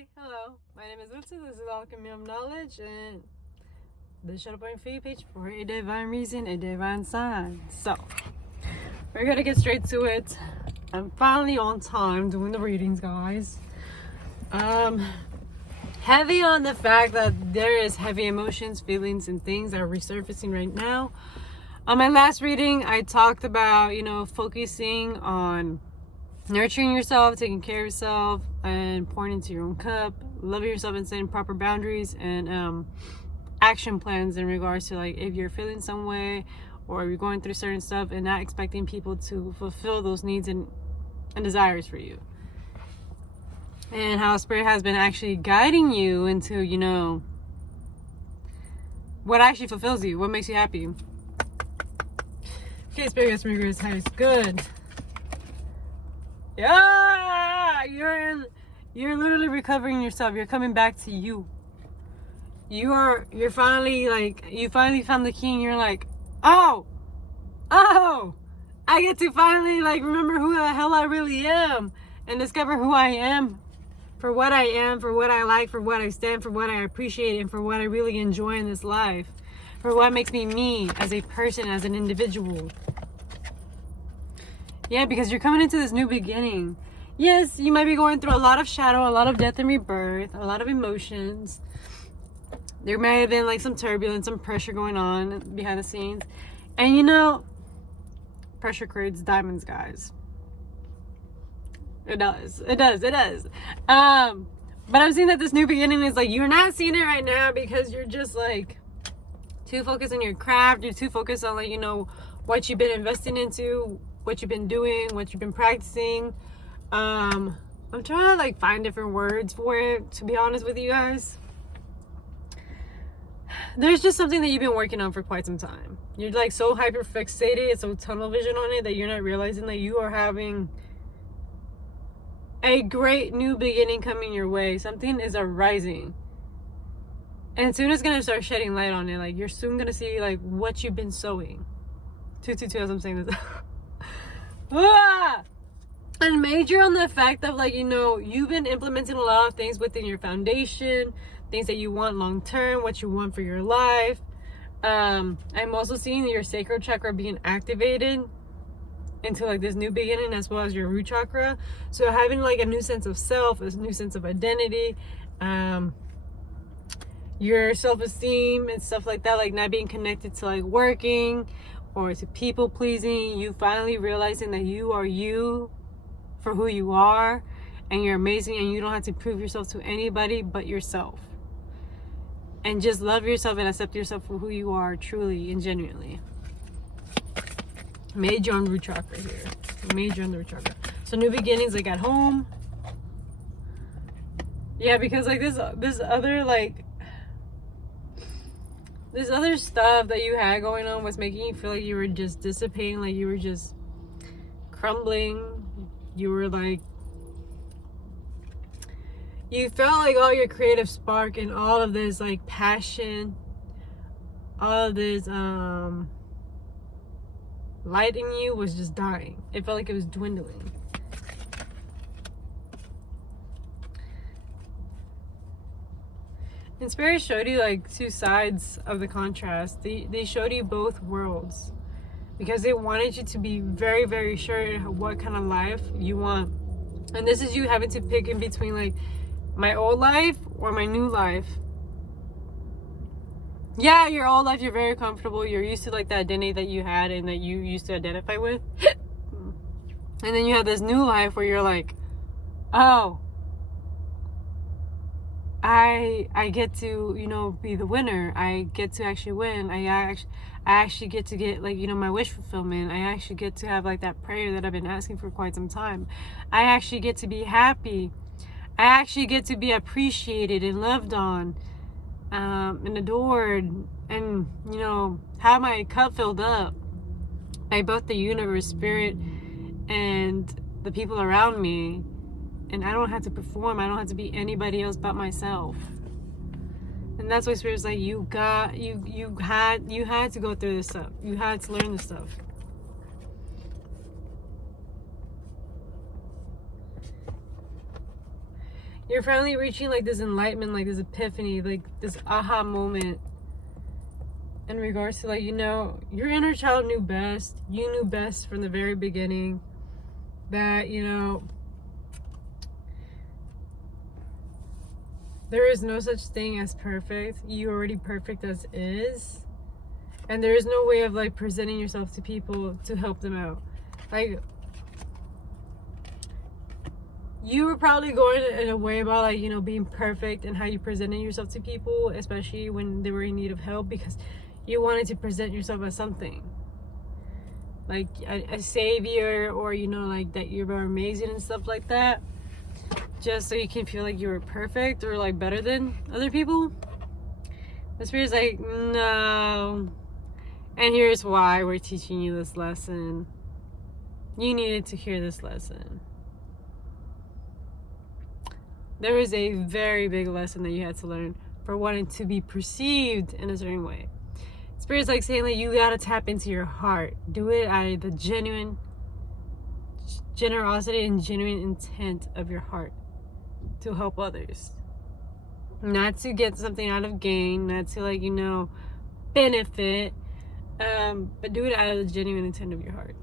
Hi, hello. My name is Utsu. This is Alchemy of Knowledge, and the Shadow Point Free page for a divine reason, a divine sign. So, we're gonna get straight to it. I'm finally on time doing the readings, guys. Heavy on the fact that there is heavy emotions, feelings, and things that are resurfacing right now. On my last reading, I talked about, focusing on nurturing yourself, taking care of yourself, and pouring into your own cup, loving yourself and setting proper boundaries and action plans in regards to, like, if you're feeling some way or you're going through certain stuff, and not expecting people to fulfill those needs and desires for you. And how Spirit has been actually guiding you into, what actually fulfills you, what makes you happy. Okay, Spirit, yes, Spirit, yes, good. Yeah, you're literally recovering yourself. You're coming back to you. You're finally, you finally found the key, and you're like, oh, I get to finally, remember who the hell I really am, and discover who I am, for what I am, for what I like, for what I stand, for what I appreciate, and for what I really enjoy in this life, for what makes me as a person, as an individual. Yeah, because you're coming into this new beginning. Yes, you might be going through a lot of shadow, a lot of death and rebirth, a lot of emotions. There may have been some turbulence, some pressure going on behind the scenes. And pressure creates diamonds, guys. It does. But I'm seeing that this new beginning is you're not seeing it right now because you're just too focused on your craft. You're too focused on what you've been investing into, what you've been doing, what you've been practicing. I'm trying to find different words for it, to be honest with you guys. There's just something that you've been working on for quite some time. You're so hyper fixated, so tunnel vision on it, that you're not realizing that you are having a great new beginning coming your way. Something is arising, and soon it's gonna start shedding light on it. You're soon gonna see what you've been sowing. 222 as I'm saying this. And major on the fact of you've been implementing a lot of things within your foundation, things that you want long term, what you want for your life. I'm also seeing your sacral chakra being activated into this new beginning, as well as your root chakra. So having a new sense of self, a new sense of identity, your self-esteem and stuff like that, not being connected to working or to people pleasing. You finally realizing that you are you for who you are, and you're amazing, and you don't have to prove yourself to anybody but yourself. And just love yourself and accept yourself for who you are, truly and genuinely. Major on the root chakra here. Major on the root chakra. So new beginnings at home. Yeah, because this other stuff that you had going on was making you feel you were just dissipating, you were just crumbling. You were you felt all your creative spark and all of this passion, all of this light in you was just dying. It felt it was dwindling. And Spirit showed you two sides of the contrast. They showed you both worlds, because they wanted you to be very, very sure what kind of life you want. And this is you having to pick in between my old life or my new life. Yeah, your old life, you're very comfortable. You're used to the identity that you had and that you used to identify with. And then you have this new life where you're oh, I get to, be the winner. I get to actually win. I actually get to get my wish fulfillment. I actually get to have that prayer that I've been asking for quite some time. I actually get to be happy. I actually get to be appreciated and loved on, and adored, and have my cup filled up by both the universe, Spirit, and the people around me. And I don't have to perform. I don't have to be anybody else but myself. And that's why Spirit's you had to go through this stuff. You had to learn this stuff. You're finally reaching like this enlightenment, like this epiphany, like this aha moment in regards to, like, you know, your inner child knew best. You knew best from the very beginning that, you know, there is no such thing as perfect. You're already perfect as is. And there is no way of like presenting yourself to people to help them out. Like, you were probably going in a way about, like, you know, being perfect and how you presented yourself to people, especially when they were in need of help, because you wanted to present yourself as something like a savior, or, you know, like that you were amazing and stuff like that, just so you can feel like you were perfect or like better than other people. The spirit's like, no. And here's why we're teaching you this lesson. You needed to hear this lesson. There was a very big lesson that you had to learn for wanting to be perceived in a certain way. Spirit's like saying, like, you gotta tap into your heart. Do it out of the genuine generosity and genuine intent of your heart to help others. Not to get something out of gain, not to, like, you know, benefit, but do it out of the genuine intent of your heart.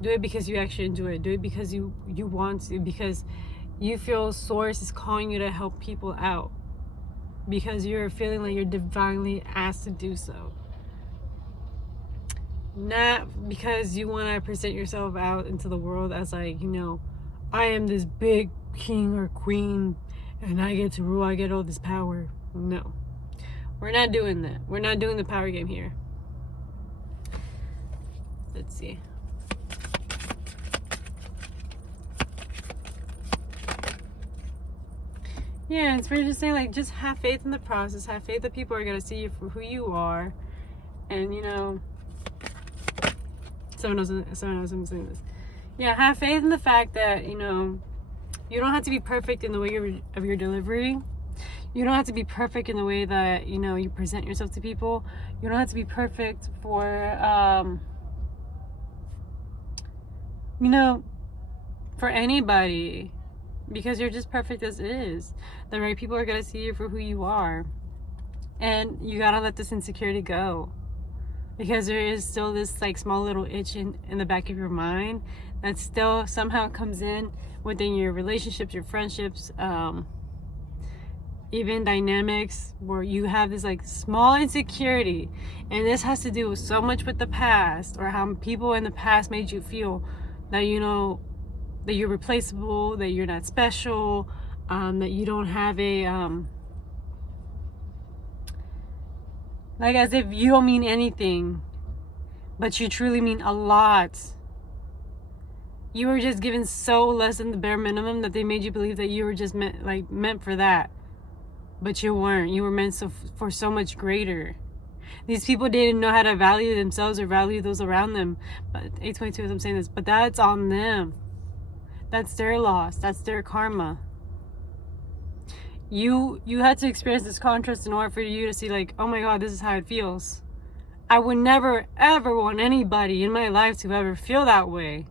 Do it because you actually enjoy it. Do it because you want to, because you feel source is calling you to help people out, because you're feeling like you're divinely asked to do so. Not because you want to present yourself out into the world as, like, you know, I am this big king or queen and I get to rule, I get all this power. No, we're not doing that. We're not doing the power game here. Let's see. Yeah, and Spirit just saying, like, just have faith in the process. Have faith that people are going to see you for who you are. And, you know, someone else I'm saying this. Yeah, have faith in the fact that, you know, you don't have to be perfect in the way of your delivery. You don't have to be perfect in the way that, you know, you present yourself to people. You don't have to be perfect for, you know, for anybody. Because you're just perfect as is. The right people are going to see you for who you are. And you got to let this insecurity go. Because there is still this, like, small little itch in the back of your mind that still somehow comes in within your relationships, your friendships, even dynamics where you have this, like, small insecurity. And this has to do so much with the past, or how people in the past made you feel that, you know, that you're replaceable, that you're not special, that you don't have a, like, as if you don't mean anything, but you truly mean a lot. You were just given so less than the bare minimum that they made you believe that you were just meant for that. But you weren't. You were meant for so much greater. These people didn't know how to value themselves or value those around them. But 822, as I'm saying this, but that's on them. That's their loss. That's their karma. You had to experience this contrast in order for you to see, like, oh my God, this is how it feels. I would never, ever want anybody in my life to ever feel that way.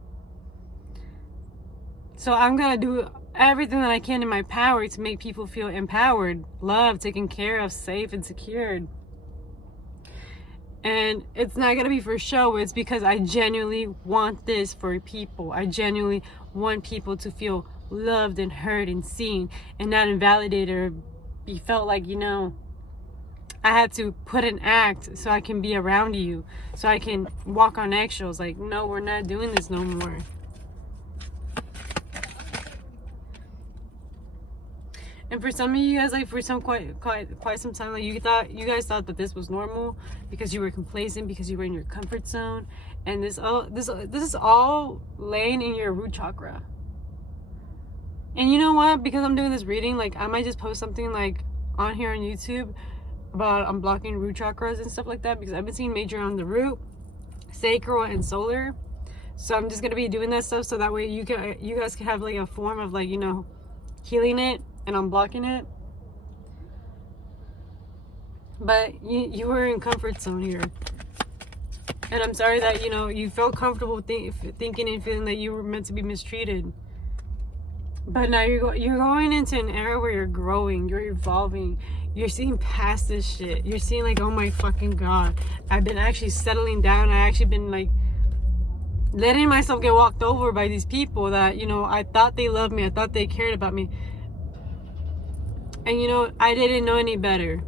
So I'm going to do everything that I can in my power to make people feel empowered, loved, taken care of, safe, and secured. And it's not going to be for show. It's because I genuinely want this for people. I genuinely want people to feel loved and heard and seen, and not invalidated or be felt like, you know, I had to put an act so I can be around you, so I can walk on eggshells. Like, no, we're not doing this no more. And for some of you guys, like, for some quite some time, like, you guys thought that this was normal because you were complacent, because you were in your comfort zone, and this is all laying in your root chakra. And you know what? Because I'm doing this reading, like, I might just post something, like, on here on YouTube about unblocking root chakras and stuff like that, because I've been seeing major on the root, sacral, and solar. So I'm just gonna be doing that stuff so that way you guys can have, like, a form of, like, you know, healing it and unblocking it. But you were in comfort zone here, and I'm sorry that, you know, you felt comfortable thinking and feeling that you were meant to be mistreated. But now you're going into an era where you're growing, you're evolving, you're seeing past this shit. You're seeing like, oh my fucking God, I've been actually settling down. I actually been like letting myself get walked over by these people that, you know, I thought they loved me, I thought they cared about me, and you know, I didn't know any better.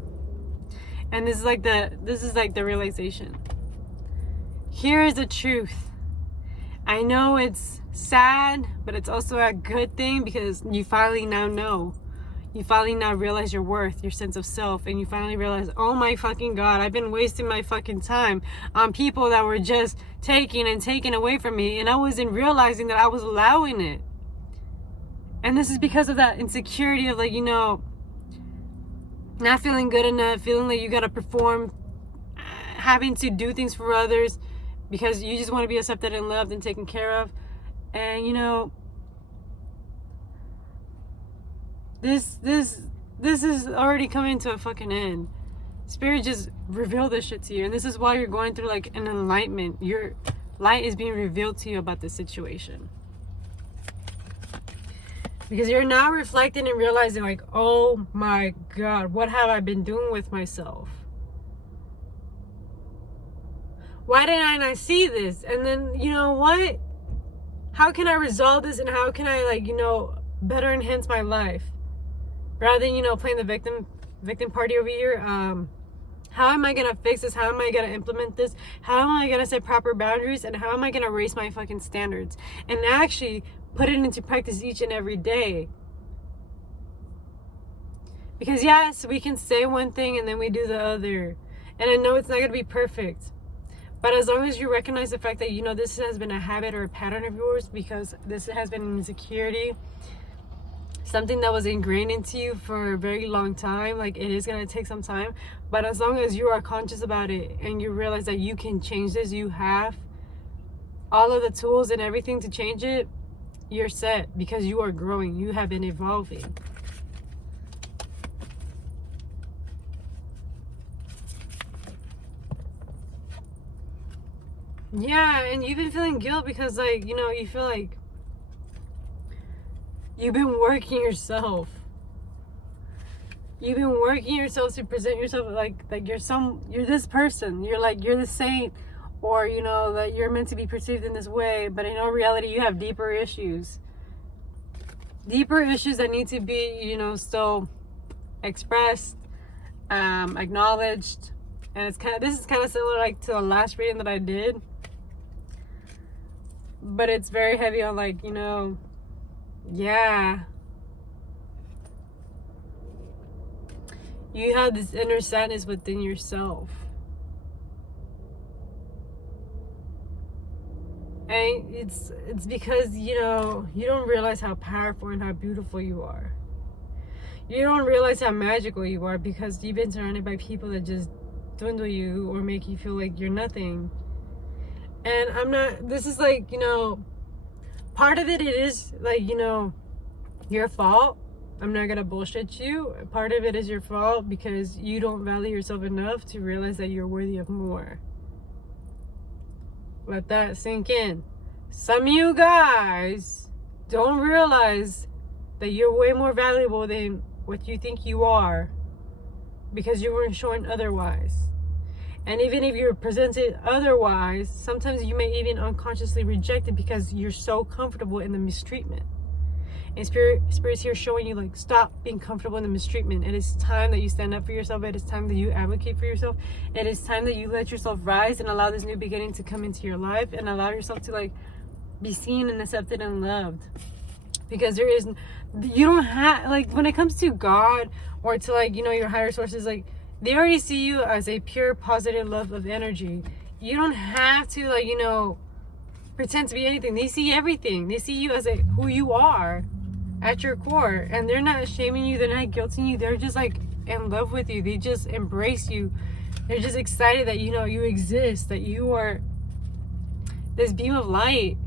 And this is like the realization. Here is the truth. I know it's sad, but it's also a good thing, because you finally now know. You finally now realize your worth, your sense of self, and you finally realize, oh my fucking God, I've been wasting my fucking time on people that were just taking and taking away from me, and I wasn't realizing that I was allowing it. And this is because of that insecurity of, like, you know, not feeling good enough, feeling like you gotta perform, having to do things for others because you just want to be accepted and loved and taken care of. And you know, this is already coming to a fucking end. Spirit just revealed this shit to you, and this is why you're going through like an enlightenment. Your light is being revealed to you about this situation, because you're now reflecting and realizing, like, oh my God, what have I been doing with myself? Why did I not see this? And then, you know what? How can I resolve this, and how can I, like, you know, better enhance my life? Rather than, you know, playing the victim party over here. How am I gonna fix this? How am I gonna implement this? How am I gonna set proper boundaries? And how am I gonna raise my fucking standards? And actually put it into practice each and every day. Because yes, we can say one thing and then we do the other. And I know it's not gonna be perfect. But as long as you recognize the fact that, you know, this has been a habit or a pattern of yours, because this has been an insecurity, something that was ingrained into you for a very long time, like, it is going to take some time. But as long as you are conscious about it and you realize that you can change this, you have all of the tools and everything to change it, you're set, because you are growing. You have been evolving. Yeah, and you've been feeling guilt because, like, you know, you feel like you've been working yourself. You've been working yourself to present yourself like you're this person. You're the saint, or, you know, that you're meant to be perceived in this way. But in all reality, you have deeper issues. Deeper issues that need to be, you know, still expressed, acknowledged. And this is kind of similar, like, to the last reading that I did. But it's very heavy on, like, you know, yeah. You have this inner sadness within yourself. And it's because, you know, you don't realize how powerful and how beautiful you are. You don't realize how magical you are, because you've been surrounded by people that just dwindle you or make you feel like you're nothing. And this is, like, you know, part of it is, like, you know, your fault. I'm not gonna bullshit you. Part of it is your fault because you don't value yourself enough to realize that you're worthy of more. Let that sink in. Some of you guys don't realize that you're way more valuable than what you think you are, because you weren't shown otherwise. And even if you're presented otherwise, sometimes you may even unconsciously reject it because you're so comfortable in the mistreatment. And Spirit's here showing you, like, stop being comfortable in the mistreatment. It is time that you stand up for yourself. It is time that you advocate for yourself. It is time that you let yourself rise and allow this new beginning to come into your life, and allow yourself to, like, be seen and accepted and loved. Because you don't have, like, when it comes to God or to, like, you know, your higher sources, like, they already see you as a pure, positive love of energy. You don't have to, like, you know, pretend to be anything. They see everything. They see you as who you are at your core. And they're not shaming you. They're not guilting you. They're just, like, in love with you. They just embrace you. They're just excited that, you know, you exist, that you are this beam of light.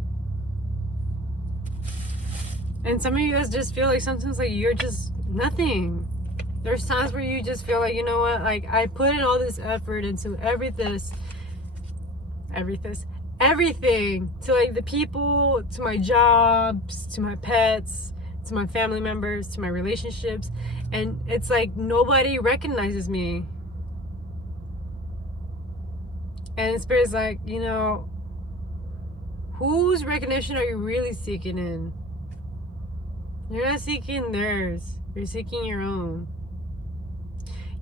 And some of you guys just feel like sometimes, like, you're just nothing. There's times where you just feel like, you know what, like, I put in all this effort into everything, to, like, the people, to my jobs, to my pets, to my family members, to my relationships. And it's like nobody recognizes me. And Spirit's like, you know, whose recognition are you really seeking in? You're not seeking theirs. You're seeking your own.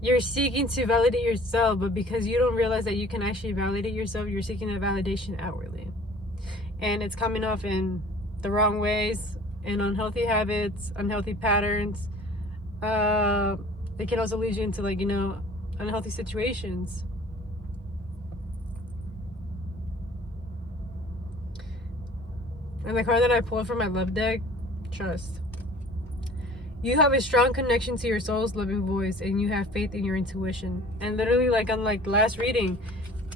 You're seeking to validate yourself, but because you don't realize that you can actually validate yourself, you're seeking that validation outwardly. And it's coming off in the wrong ways, in unhealthy habits, unhealthy patterns. It can also lead you into, like, you know, unhealthy situations. And the card that I pulled from my love deck, trust. You have a strong connection to your soul's loving voice, and you have faith in your intuition. And literally, like on like last reading,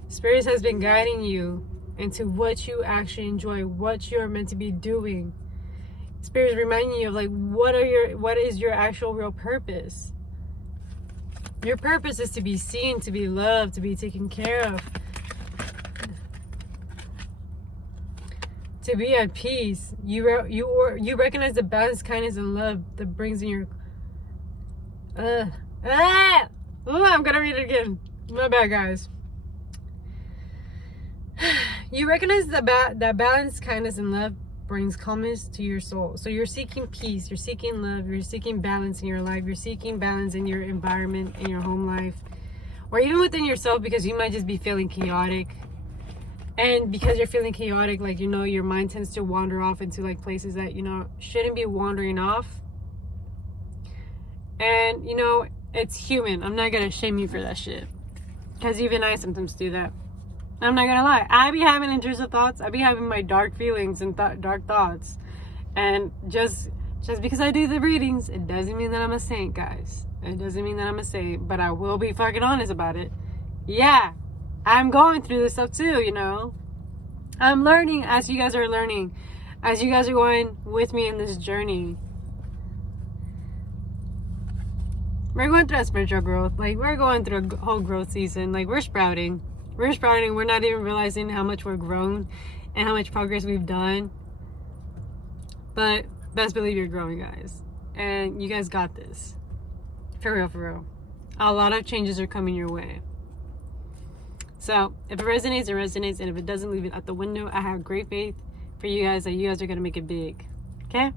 Spirit has been guiding you into what you actually enjoy, what you're meant to be doing. Spirit is reminding you of like what is your actual real purpose. Your purpose is to be seen, to be loved, to be taken care of, to be at peace. You recognize the balance, kindness, and love that brings in your I'm gonna read it again. My bad, guys. You recognize that balance, kindness, and love brings calmness to your soul. So you're seeking peace, you're seeking love, you're seeking balance in your life, you're seeking balance in your environment, in your home life, or even within yourself, because you might just be feeling chaotic. And because you're feeling chaotic, like, you know, your mind tends to wander off into like places that, you know, shouldn't be wandering off. And, you know, it's human. I'm not gonna shame you for that shit, because even I sometimes do that. I'm not gonna lie. I be having intrusive thoughts. I be having my dark feelings and dark thoughts. And just because I do the readings, it doesn't mean that I'm a saint, guys. It doesn't mean that I'm a saint, but I will be fucking honest about it. Yeah, I'm going through this stuff too, you know. I'm learning as you guys are learning, as you guys are going with me in this journey. We're going through a spiritual growth. Like, we're going through a whole growth season. Like, we're sprouting. We're sprouting. We're not even realizing how much we're grown and how much progress we've done. But best believe you're growing, guys. And you guys got this. For real, for real. A lot of changes are coming your way. So if it resonates, it resonates. And if it doesn't, leave it at the window. I have great faith for you guys that you guys are going to make it big. Okay?